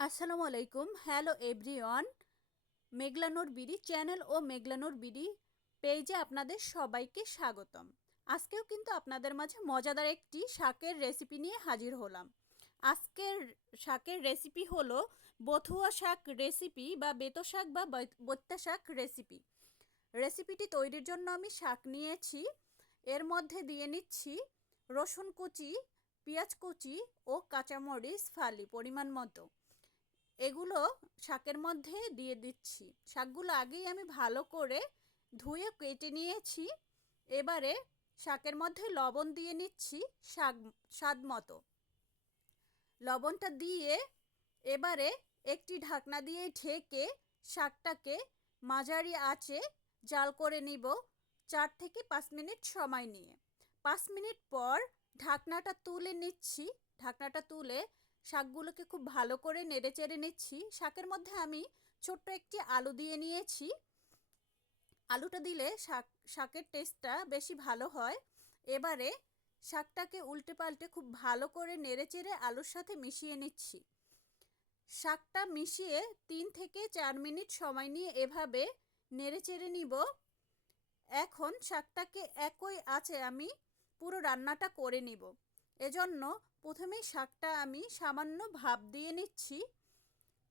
আসসালামু আলাইকুম। Hello everyone. মেঘলানোর বিডি চ্যানেল ও মেঘলানোর বিডি পেজে আপনাদের সবাইকে স্বাগতম। আজকেও কিন্তু আপনাদের মাঝে মজাদার একটি শাকের রেসিপি নিয়ে হাজির হলাম। আজকের শাকের রেসিপি হলো বথুয়া শাক রেসিপি বা বেতো শাক বা বত্যা শাক রেসিপি। রেসিপিটি তৈরির জন্য আমি শাক নিয়েছি। এর মধ্যে দিয়ে নিচ্ছি রসুন কুচি, পেঁয়াজ কুচি ও কাঁচামরিচ ফালি পরিমাণ মতো। এগুলো শাকের মধ্যে দিয়ে দিচ্ছি। শাকগুলো আগেই আমি ভালো করে ধুয়ে কেটে নিয়েছি। এবারে শাকের মধ্যে লবণ দিয়ে নিচ্ছি স্বাদ মতো। লবণটা দিয়ে এবারে একটি ঢাকনা দিয়ে ঢেকে শাকটাকে মাঝারি আঁচে জাল করে নিব 4 থেকে 5 মিনিট সময় নিয়ে। 5 মিনিট পর ঢাকনাটা তুলে নিচ্ছি। ঢাকনাটা তুলে শাকগুলোকে খুব ভালো করে নেড়েচেড়ে নিচ্ছি। শাকের মধ্যে আমি ছোট্ট একটি আলু দিয়ে নিয়েছি। আলুটা দিলে শাকের টেস্টটা বেশি ভালো হয়। এবারে শাকটাকে উল্টে পাল্টে খুব ভালো করে নেড়েচেড়ে আলুর সাথে মিশিয়ে নিচ্ছি। শাকটা মিশিয়ে 3 থেকে 4 মিনিট সময় নিয়ে এভাবে নেড়েচেড়ে নিব। এখন শাকটাকে একই আঁচে আমি পুরো রান্নাটা করে নিব। এজন্য প্রথমেই শাকটা আমি সামান্য ভাপ দিয়ে নিচ্ছি,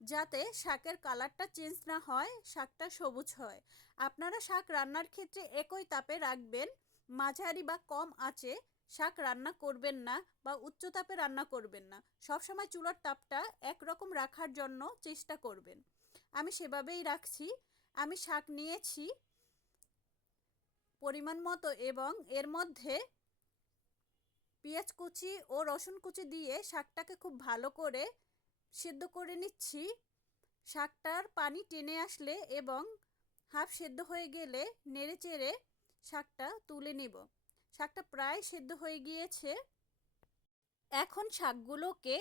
যাতে শাকের কালারটা চেঞ্জ না হয়, শাকটা সবুজ হয়। আপনারা শাক রান্নার ক্ষেত্রে একই তাপে রাখবেন। মাঝারি বা কম আঁচে শাক রান্না করবেন না বা উচ্চ তাপে রান্না করবেন না। সবসময় চুলার তাপটা একরকম রাখার জন্য চেষ্টা করবেন। আমি সেভাবেই রাখছি। আমি শাক নিয়েছি পরিমাণ মতো এবং এর মধ্যে পেঁয়াজ কুচি ও রসুন কুচি দিয়ে শাকটাকে খুব ভালো করে সেদ্ধ করে নিচ্ছি। শাকটার পানি টেনে আসলে এবং হাফ সেদ্ধ হয়ে গেলে নেড়েচেড়ে শাকটা তুলে নেব। শাকটা প্রায় সেদ্ধ হয়ে গিয়েছে। এখন শাকগুলোকে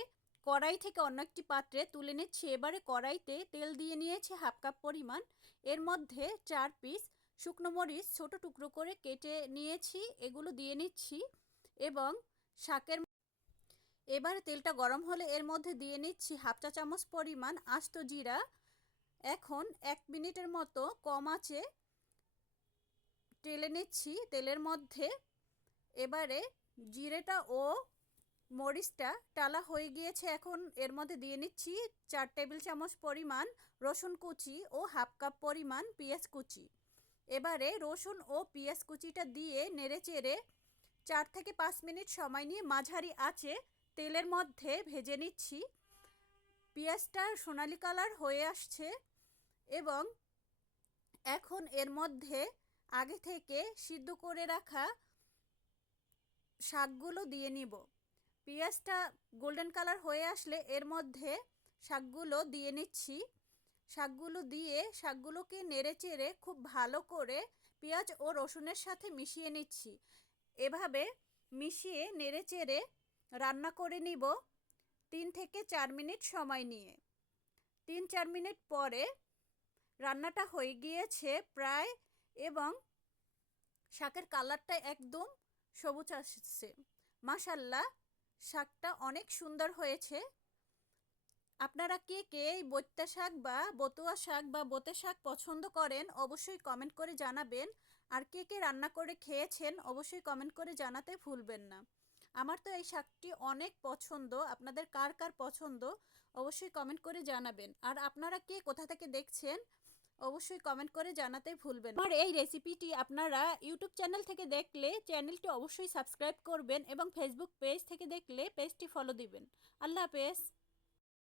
কড়াই থেকে অন্য একটি পাত্রে তুলে নিচ্ছি। এবারে কড়াইতে তেল দিয়ে নিয়েছি হাফ কাপ পরিমাণ। এর মধ্যে 4 পিস শুকনো মরিচ ছোট টুকরো করে কেটে নিয়েছি, এগুলো দিয়ে নিচ্ছি এবং শাকের এবারে তেলটা গরম হলে এর মধ্যে দিয়ে নিচ্ছি হাফ চা চামচ পরিমাণ আস্ত জিরা। এখন 1 মিনিটের মতো কম আঁচে টেলে নিচ্ছি তেলের মধ্যে। এবারে জিরেটা ও মরিচটা টালা হয়ে গিয়েছে। এখন এর মধ্যে দিয়ে নিচ্ছি 4 টেবিল চামচ পরিমাণ রসুন কুচি ও হাফ কাপ পরিমাণ পেঁয়াজ কুচি। এবারে রসুন ও পেঁয়াজ কুচিটা দিয়ে নেড়েচেড়ে 4 থেকে 5 মিনিট সময় নিয়ে মাঝারি আঁচে তেলের মধ্যে ভেজে নিচ্ছি। পেঁয়াজটা সোনালি কালার হয়ে আসছে এবং এখন এর মধ্যে আগে থেকে সিদ্ধ করে রাখা শাকগুলো দিয়ে নিব। পেঁয়াজটা গোল্ডেন কালার হয়ে আসলে এর মধ্যে শাকগুলো দিয়ে নিচ্ছি। শাকগুলো দিয়ে শাকগুলোকে নেড়েচেড়ে খুব ভালো করে পেঁয়াজ ও রসুনের সাথে মিশিয়ে নিচ্ছি। এভাবে মিশিয়ে নেড়েচেড়ে রান্না করে নিব 3 থেকে 4 মিনিট সময় নিয়ে। 3-4 মিনিট পরে রান্নাটা হয়ে গিয়েছে প্রায় এবং শাকের কালারটা একদম সবুজ আসছে। মাশাআল্লাহ, শাকটা অনেক সুন্দর হয়েছে। আপনারা কে কে এই বত্যা শাক বা বতুয়া শাক বা বোতে শাক পছন্দ করেন অবশ্যই কমেন্ট করে জানাবেন। আর কে কে রান্না করে খেয়েছেন অবশ্যই কমেন্ট করে জানাতে ভুলবেন না। আমার তো এই শাকটি অনেক পছন্দ। আপনাদের কার কার পছন্দ অবশ্যই কমেন্ট করে জানাবেন। আর আপনারা কে কোথা থেকে দেখছেন অবশ্যই কমেন্ট করে জানাতে ভুলবেন না। আমার এই রেসিপিটি আপনারা ইউটিউব চ্যানেল থেকে দেখলে চ্যানেলটি অবশ্যই সাবস্ক্রাইব করবেন এবং ফেসবুক পেজ থেকে দেখলে পেজটি ফলো দিবেন। আল্লাহ হাফেজ।